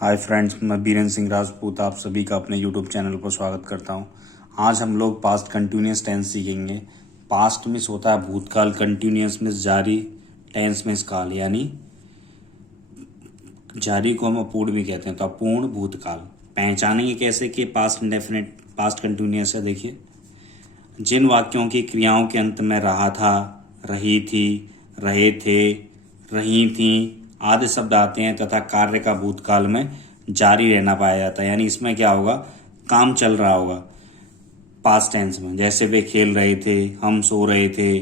Hi friends, मैं बीरेन सिंह राजपूत आप सभी का अपने यूट्यूब चैनल पर स्वागत करता हूं। आज हम लोग पास्ट कंटिन्यूस टेंस सीखेंगे। पास्ट मीन्स होता है भूतकाल, कंटिन्यूस मीन्स जारी, टेंस मीन्स काल, यानी जारी को हम अपूर्ण भी कहते हैं, तो अपूर्ण भूतकाल। पहचानेंगे कैसे कि पास्ट इंडेफिनिट पास्ट कंटिन्यूस है। देखिए, जिन वाक्यों की क्रियाओं के अंत में रहा था, रही थी, रहे थे, रही थी आदि शब्द आते हैं तथा कार्य का भूतकाल में जारी रहना पाया जाता है, यानी इसमें क्या होगा, काम चल रहा होगा पास्ट टेंस में। जैसे वे खेल रहे थे, हम सो रहे थे,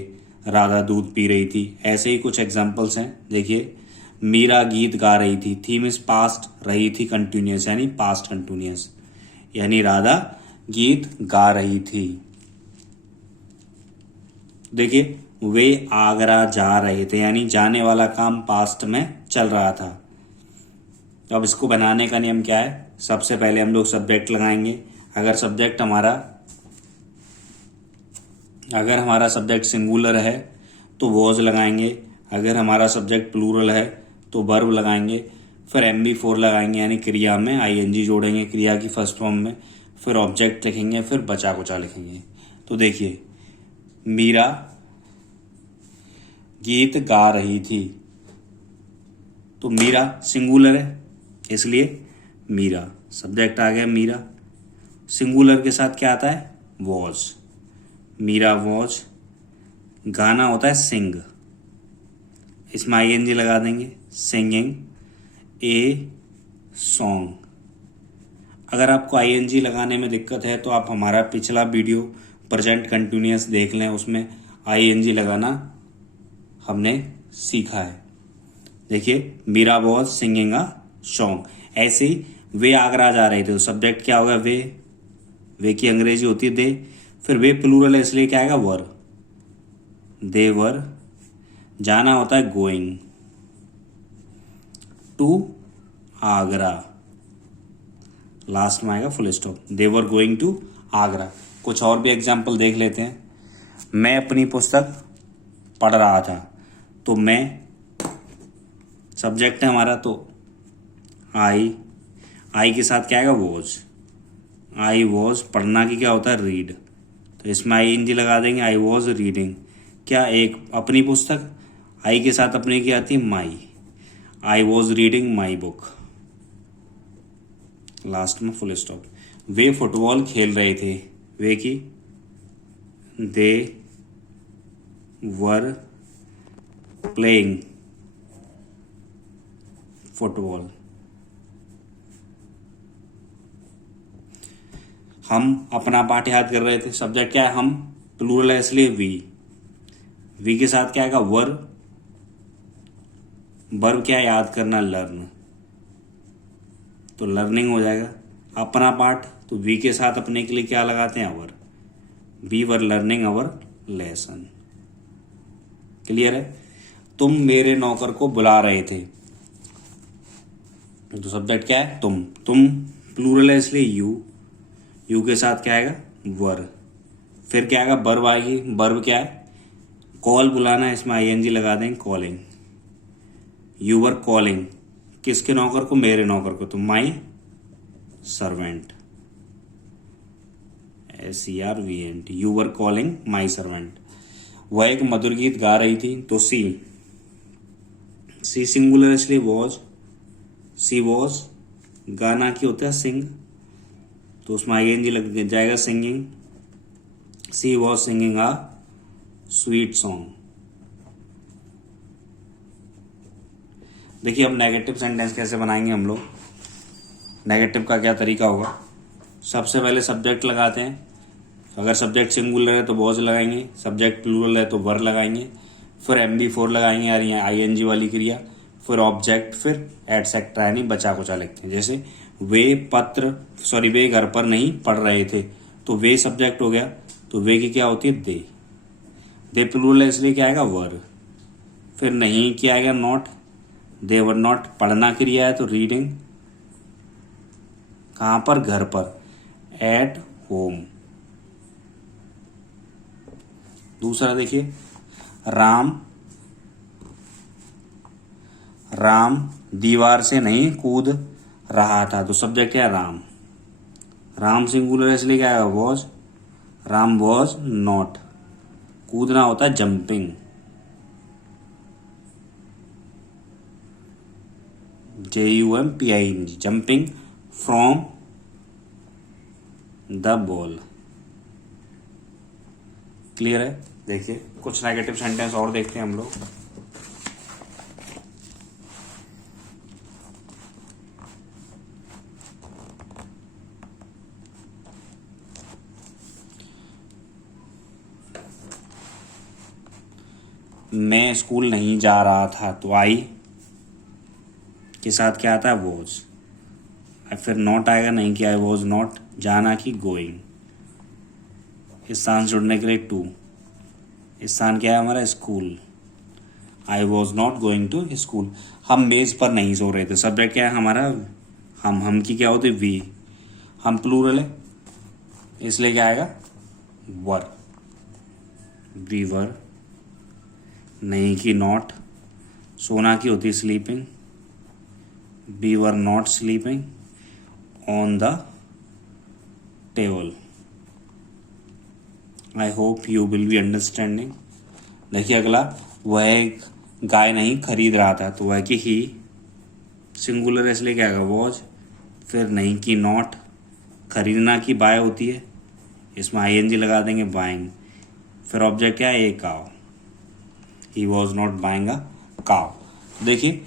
राधा दूध पी रही थी। ऐसे ही कुछ एग्जांपल्स हैं। देखिए, मीरा गीत गा रही थी मीन्स पास्ट, रही थी कंटिन्यूस यानी पास्ट कंटिन्यूस, यानी राधा गीत गा रही थी। देखिए, वे आगरा जा रहे थे, यानी जाने वाला काम पास्ट में चल रहा था। तो अब इसको बनाने का नियम क्या है, सबसे पहले हम लोग सब्जेक्ट लगाएंगे। अगर हमारा सब्जेक्ट सिंगुलर है तो वॉज लगाएंगे। अगर हमारा सब्जेक्ट प्लूरल है तो वर्ब लगाएंगे। फिर MB4 लगाएंगे, यानी क्रिया में ING जोड़ेंगे क्रिया की फर्स्ट फॉर्म में। फिर ऑब्जेक्ट लिखेंगे, फिर बचा कुचा लिखेंगे। तो देखिए, मीरा गीत गा रही थी, तो मीरा सिंगुलर है इसलिए मीरा, सब्जेक्ट आ गया मीरा। सिंगुलर के साथ क्या आता है, वॉज, मीरा वॉज। गाना होता है सिंग, इसमें ING लगा देंगे, सिंगिंग ए सॉन्ग। अगर आपको ING लगाने में दिक्कत है तो आप हमारा पिछला वीडियो प्रेजेंट कंटिन्यूअस देख लें, उसमें ING लगाना हमने सीखा है। देखिए, Meera was singing a song. ऐसे ही वे आगरा जा रहे थे, तो सब्जेक्ट क्या होगा, वे की अंग्रेजी होती है दे। फिर वे प्लूरल है इसलिए क्या आएगा, वर, दे वर। जाना होता है गोइंग टू आगरा, लास्ट में आएगा full stop, they were going to Agra. कुछ और भी एग्जाम्पल देख लेते हैं। मैं अपनी पुस्तक पढ़ रहा था, तो मैं सब्जेक्ट है हमारा, तो आई के साथ क्या आएगा, वॉज, आई वॉज। पढ़ना की क्या होता है, रीड, तो इसमें ING लगा देंगे, आई वॉज रीडिंग। क्या, एक अपनी पुस्तक, आई के साथ अपनी क्या आती है, my, I was reading my book, last में फुल स्टॉप। वे फुटबॉल खेल रहे थे, वे की दे वर प्लेइंग फुटबॉल। हम अपना पाठ याद कर रहे थे, सब्जेक्ट क्या है, हम, प्लूरल है इसलिए वी के साथ क्या आएगा, वर्ब क्या है, याद करना, लर्न, तो लर्निंग हो जाएगा। अपना पाठ, तो वी के साथ अपने के लिए क्या लगाते हैं, our, we were learning our lesson. Clear है। तुम मेरे नौकर को बुला रहे थे, तो सब्जेक्ट क्या है, तुम प्लूरल है इसलिए यू के साथ क्या आएगा, वर। फिर क्या आएगा, वर्ब आएगी। वर्ब क्या है, कॉल, बुलाना है, इसमें ING लगा देंगे, कॉलिंग, यू वर कॉलिंग। किसके नौकर को, मेरे नौकर को, तो my servant, SERVENT, you were calling my servant. वह एक मधुर गीत गा रही थी, तो सी सिंगुलर इसलिए वॉज, सी वॉज। गाना की होता है सिंग, तो उसमें ING लग जाएगा, singing, she was singing a sweet song. देखिए, अब नेगेटिव सेंटेंस कैसे बनाएंगे हम लोग। नेगेटिव का क्या तरीका होगा, सबसे पहले सब्जेक्ट लगाते हैं। अगर सब्जेक्ट सिंगुलर है तो वॉज लगाएंगे, सब्जेक्ट प्लूरल है तो वर लगाएंगे। फिर MB4 लगाएंगे, यार यहाँ ING वाली क्रिया। फिर ऑब्जेक्ट, फिर एटसेट्रा, यानी बचा कुचा लिखते हैं। जैसे वे घर पर नहीं पढ़ रहे थे, तो वे सब्जेक्ट हो गया, तो वे की क्या होती है, दे प्लूरल है इसलिए क्या आएगा, वर। फिर नहीं क्या आएगा, नॉट, दे वर नॉट। पढ़ना क्रिया है तो रीडिंग, कहां पर, घर पर, एट होम। दूसरा देखिए, राम दीवार से नहीं कूद रहा था, तो सब्जेक्ट क्या है? राम। राम सिंगुलर है इसलिए क्या है? वॉज। Ram was not. कूदना होता है jumping, JUMPING, jumping from the ball. Clear है? देखिए कुछ नेगेटिव सेंटेंस और देखते हैं हम लोग। मैं स्कूल नहीं जा रहा था, तो आई के साथ क्या आता है? वॉज। फिर नॉट आएगा, नहीं कि आई वॉज नॉट। जाना की गोइंग। इस स्थान से जुड़ने के लिए टू। इस स्थान क्या है हमारा? School. I was not going to school. हम मेज पर नहीं सो रहे थे, सब्जेक्ट क्या है हमारा? हम की क्या होती? वी। हम प्लूरल है इसलिए क्या आएगा? वर। We were. नहीं की नॉट। सोना की होती sleeping. We were not sleeping on the table. I hope you will be understanding. देखिए अगला, वह एक गाय नहीं खरीद रहा था, तो वह की ही सिंगुलर है इसलिए क्या आएगा? वॉज। फिर नहीं की नॉट। खरीदना की बाय होती है, इसमें ING लगा देंगे, बाइंग। फिर ऑब्जेक्ट क्या है? ए काव। He was not buying a काव। देखिए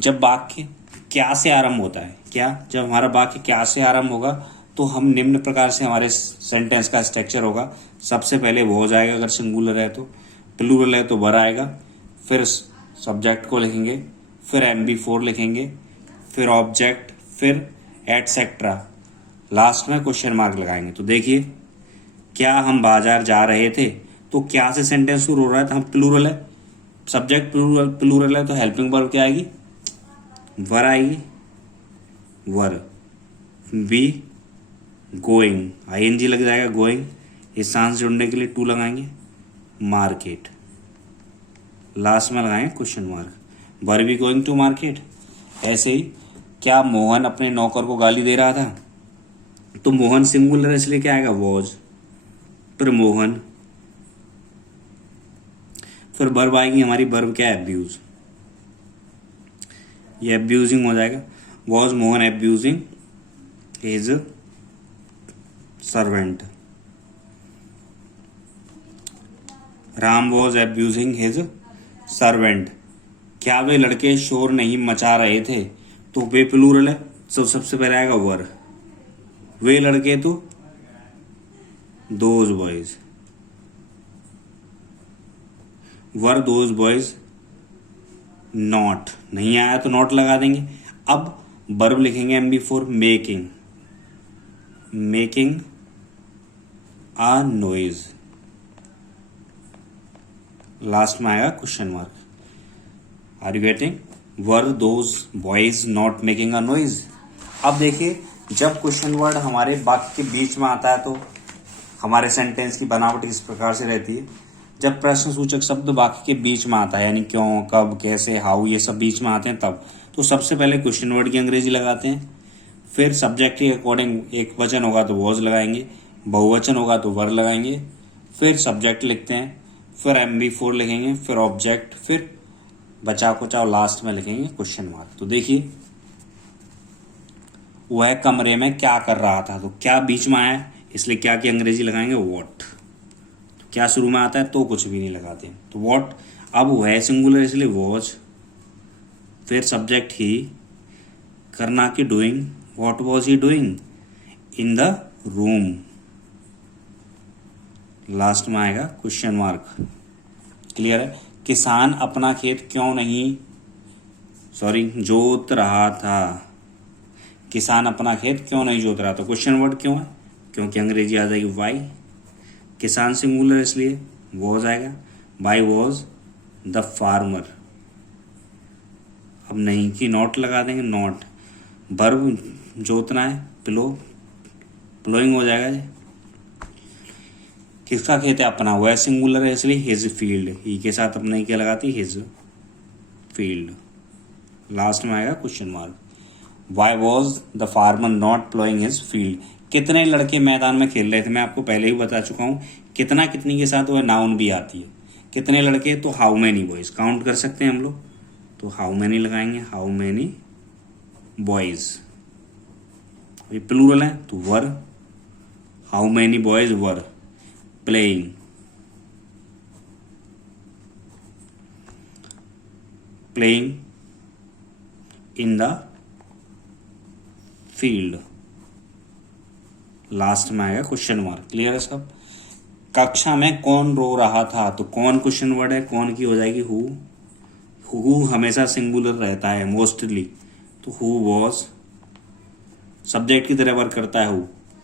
जब वाक्य क्या से आरंभ होता है, क्या जब हमारा वाक्य क्या से आरंभ होगा तो हम निम्न प्रकार से हमारे सेंटेंस का स्ट्रक्चर होगा। सबसे पहले वॉज आएगा अगर सिंगुलर है तो, प्लूरल है तो वर आएगा, फिर सब्जेक्ट को लिखेंगे, फिर MB4 लिखेंगे, फिर ऑब्जेक्ट, फिर एटसेट्रा, लास्ट में क्वेश्चन मार्क लगाएंगे। तो देखिए क्या हम बाजार जा रहे थे, तो क्या से सेंटेंस शुरू हो रहा है? तो हम प्लूरल है, सब्जेक्ट प्लूरल है तो हेल्पिंग वर्ब क्या आएगी? वर आएगी, वर। बी गोइंग, ING लग जाएगा गोइंग। इस स्थान से जुड़ने के लिए टू लगाएंगे, मार्केट। लास्ट में लगाएंगे question mark. Were we going to market. ऐसे ही क्या मोहन अपने नौकर को गाली दे रहा था, तो मोहन सिंगुलर है इसलिए क्या आएगा? वॉज। फिर मोहन, फिर वर्ब आएगी हमारी, वर्ब क्या है? एब्यूज। ये एब्यूजिंग हो जाएगा। Was Mohan abusing his servant. Ram was abusing his servant. क्या वे लड़के शोर नहीं मचा रहे थे, तो वे प्लूरल है तो सबसे पहले आएगा वर। वे लड़के तो those boys, were those boys not. नहीं आया तो नॉट लगा देंगे। अब वर्ब लिखेंगे MB4, making. Making a noise. Last में आएगा question mark. Are you getting? Were those boys not making a noise. अब देखिए जब क्वेश्चन वर्ड हमारे वाक्य के बीच में आता है तो हमारे सेंटेंस की बनावट इस प्रकार से रहती है। जब प्रश्न सूचक शब्द वाक्य के बीच में आता है, यानी क्यों, कब, कैसे, हाउ, ये सब बीच में आते हैं तब, तो सबसे पहले क्वेश्चन वर्ड की अंग्रेजी लगाते हैं। फिर सब्जेक्ट के अकॉर्डिंग एक वचन होगा तो वॉज लगाएंगे, बहुवचन होगा तो वर लगाएंगे, फिर सब्जेक्ट लिखते हैं, फिर MB4 लिखेंगे, फिर ऑब्जेक्ट, फिर बचा कुचा लास्ट में लिखेंगे क्वेश्चन मार्क। तो देखिए वह कमरे में क्या कर रहा था, तो क्या बीच में आया इसलिए क्या की अंग्रेजी लगाएंगे? वॉट। क्या शुरू में आता है तो कुछ भी नहीं लगाते, तो वॉट। अब वह सिंगुलर इसलिए वॉज, फिर सब्जेक्ट ही, करना की doing, what was he doing in the room. Last में आएगा क्वेश्चन मार्क। क्लियर है? किसान अपना खेत क्यों नहीं जोत रहा था। किसान अपना खेत क्यों नहीं जोत रहा था, क्वेश्चन वर्ड क्यों है? क्योंकि अंग्रेजी आ जाएगी वाई। किसान सिंगुलर इसलिए वॉज आएगा, वाई वॉज द फार्मर। अब नहीं की नॉट लगा देंगे, नॉट। वर्ब जोतना है, प्लोइंग हो जाएगा जी। किसका खेत है? अपना। वह सिंगुलर है इसलिए हिज फील्ड। ई के साथ अपने क्या लगाती? His field. लास्ट में आएगा question mark. Why was the farmer not ploughing his field, कितने लड़के मैदान में खेल रहे थे। मैं आपको पहले ही बता चुका हूँ कितना कितनी के साथ वह नाउन भी आती है। कितने लड़के, तो हाउ मैनी बॉयज, काउंट कर सकते हैं हम लोग, तो हाउ मैनी लगाएंगे, हाउ मैनी बॉयज। ये प्लूरल है तो were, how many boys were playing, playing in the field. Last में आएगा क्वेश्चन मार्क। क्लियर है सब। कक्षा में कौन रो रहा था, तो कौन क्वेश्चन वर्ड है, कौन की हो जाएगी हु। हु हमेशा सिंगुलर रहता है मोस्टली, तो हु वॉज सब्जेक्ट की तरह वर्क करता है।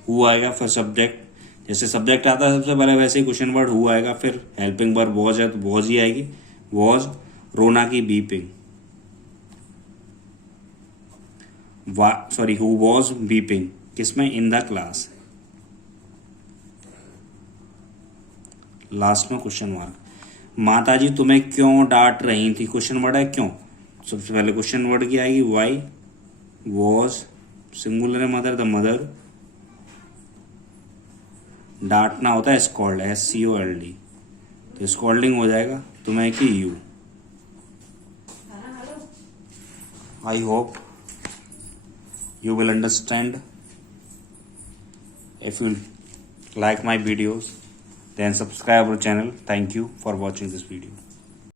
हु आएगा फिर सब्जेक्ट, जैसे सब्जेक्ट आता है सबसे पहले वैसे ही क्वेश्चन वर्ड हु आएगा, फिर हेल्पिंग वर्ब वॉज है तो वॉज ही आएगी। वॉज रोना की बीपिंग, हु वॉज बीपिंग किसमें, इन द क्लास। लास्ट में क्वेश्चन मार्क। माताजी तुम्हें क्यों डांट रही थी, क्वेश्चन वर्ड है क्यों। सबसे पहले क्वेश्चन वर्ड की आएगी वाई, वॉज सिंगुलर है मदर, द मदर। डांटना होता है स्कॉल्ड, SCOLD, तो स्कॉल्डिंग हो जाएगा तुम्हें कि you. I hope you will understand. If you like my videos, then subscribe our channel. Thank you for watching this video.